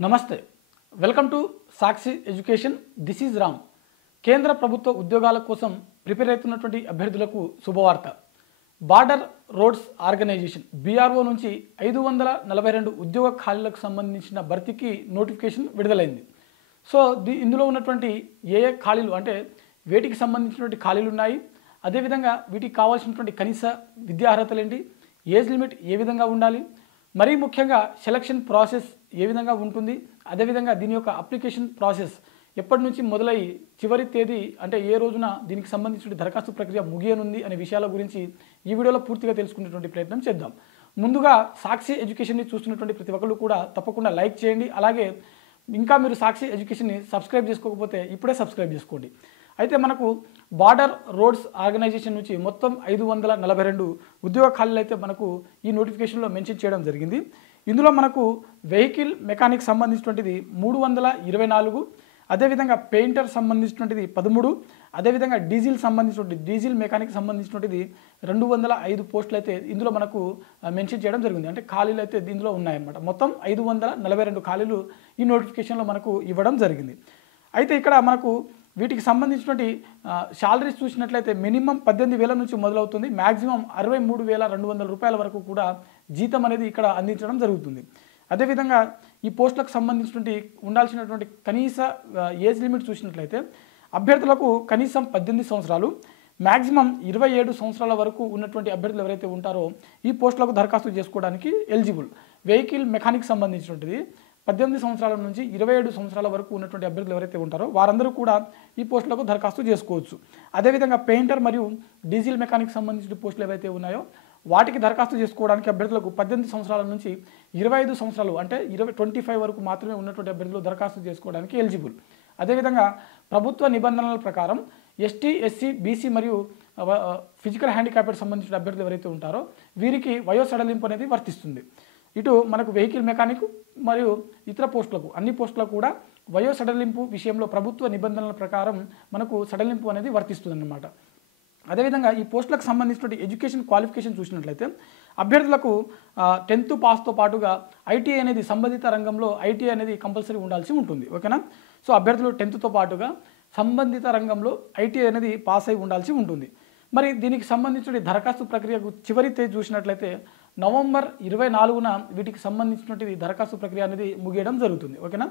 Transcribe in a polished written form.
నమస్తే welcome to Sakshi education this is Ram కేంద్ర ప్రభుత్వ ఉద్యోగాల కోసం ప్రిపేర్ అవుతున్నటువంటి అభ్యర్థులకు శుభవార్త బార్డర్ రోడ్స్ ఆర్గనైజేషన్ బీఆర్ఓ నుంచి 542 ఉద్యోగ ఖాళీలకు సంబంధించిన భర్తీకి నోటిఫికేషన్ విడుదలైంది. సో ఇందులో ఉన్నటువంటి ఏ ఖాళీలు అంటే వేటికి సంబంధించినటువంటి ఖాళీలు ఉన్నాయి, అదేవిధంగా వీటికి కావాల్సినటువంటి కనీస విద్యా అర్హతలు ఏంటి, ఏజ్ లిమిట్ ఏ విధంగా ఉండాలి, మరీ ముఖ్యంగా సెలక్షన్ ప్రాసెస్ ఏ విధంగా ఉంటుంది, అదేవిధంగా దీని యొక్క అప్లికేషన్ ప్రాసెస్ ఎప్పటి నుంచి మొదలై చివరి తేదీ అంటే ఏ రోజున దీనికి సంబంధించిన దరఖాస్తు ప్రక్రియ ముగియనుంది అనే విషయాల గురించి ఈ వీడియోలో పూర్తిగా తెలుసుకునేటువంటి ప్రయత్నం చేద్దాం. ముందుగా సాక్షి ఎడ్యుకేషన్ని చూస్తున్నటువంటి ప్రతి ఒక్కరు కూడా తప్పకుండా లైక్ చేయండి. అలాగే ఇంకా మీరు సాక్షి ఎడ్యుకేషన్ని సబ్స్క్రైబ్ చేసుకోకపోతే ఇప్పుడే సబ్స్క్రైబ్ చేసుకోండి. అయితే మనకు బార్డర్ రోడ్స్ ఆర్గనైజేషన్ నుంచి మొత్తం 542 ఉద్యోగ ఖాళీలు అయితే మనకు ఈ నోటిఫికేషన్లో మెన్షన్ చేయడం జరిగింది. ఇందులో మనకు వెహికల్ మెకానిక్ సంబంధించినటువంటిది 324, అదేవిధంగా పెయింటర్ సంబంధించినటువంటిది 13, అదేవిధంగా డీజిల్ మెకానిక్ సంబంధించినటువంటిది 205 పోస్టులు అయితే ఇందులో మనకు మెన్షన్ చేయడం జరిగింది. అంటే ఖాళీలు అయితే దీనిలో ఉన్నాయన్నమాట. మొత్తం 542 ఖాళీలు ఈ నోటిఫికేషన్లో మనకు ఇవ్వడం జరిగింది. అయితే ఇక్కడ మనకు వీటికి సంబంధించినటువంటి శాలరీస్ చూసినట్లయితే మినిమం 18,000 నుంచి మొదలవుతుంది, మ్యాక్సిమం 63,200 రూపాయల వరకు కూడా జీతం అనేది ఇక్కడ అందించడం జరుగుతుంది. అదేవిధంగా ఈ పోస్టులకు సంబంధించినటువంటి ఉండాల్సినటువంటి కనీస ఏజ్ లిమిట్ చూసినట్లయితే అభ్యర్థులకు కనీసం 18 సంవత్సరాలు, మ్యాక్సిమం 27 సంవత్సరాల వరకు ఉన్నటువంటి అభ్యర్థులు ఎవరైతే ఉంటారో ఈ పోస్టులకు దరఖాస్తు చేసుకోవడానికి ఎలిజిబుల్. వెహికల్ మెకానిక్ సంబంధించినటువంటిది 18 సంవత్సరాల నుంచి 27 సంవత్సరాల వరకు ఉన్నటువంటి అభ్యర్థులు ఎవరైతే ఉంటారో వారందరూ కూడా ఈ పోస్టులకు దరఖాస్తు చేసుకోవచ్చు. అదేవిధంగా పెయింటర్ మరియు డీజిల్ మెకానిక్ సంబంధించిన పోస్టులు ఏవైతే ఉన్నాయో వాటికి దరఖాస్తు చేసుకోవడానికి అభ్యర్థులకు 18 సంవత్సరాల నుంచి 25 సంవత్సరాలు అంటే 25 వరకు మాత్రమే ఉన్నటువంటి అభ్యర్థులు దరఖాస్తు చేసుకోవడానికి ఎలిజిబుల్. అదేవిధంగా ప్రభుత్వ నిబంధనల ప్రకారం ఎస్టీ, ఎస్సీ, బీసీ మరియు ఫిజికల్ హ్యాండిక్యాప్డ్ సంబంధించిన అభ్యర్థులు ఎవరైతే ఉంటారో వీరికి వయో సడలింపు అనేది వర్తిస్తుంది. ఇటు మనకు వెహికల్ మెకానిక్ మరియు ఇతర పోస్టులకు అన్ని పోస్టులకు కూడా వయో సడలింపు విషయంలో ప్రభుత్వ నిబంధనల ప్రకారం మనకు సడలింపు అనేది వర్తిస్తుంది అన్నమాట. అదేవిధంగా ఈ పోస్టులకు సంబంధించిన ఎడ్యుకేషన్ క్వాలిఫికేషన్ చూసినట్లయితే అభ్యర్థులకు 10th పాస్తో పాటుగా ఐటీఐ అనేది సంబంధిత రంగంలో ఐటీఐ అనేది కంపల్సరీ ఉండాల్సి ఉంటుంది. ఓకేనా. సో అభ్యర్థులు 10థతో పాటుగా సంబంధిత రంగంలో ఐటీఐ అనేది పాస్ అయి ఉండాల్సి ఉంటుంది. మరి దీనికి సంబంధించిన దరఖాస్తు ప్రక్రియకు చివరి తేదీ చూసినట్లయితే నవంబర్ 24న వీటికి సంబంధించినటువంటి దరఖాస్తు ప్రక్రియ అనేది ముగియడం జరుగుతుంది. ఓకేనా.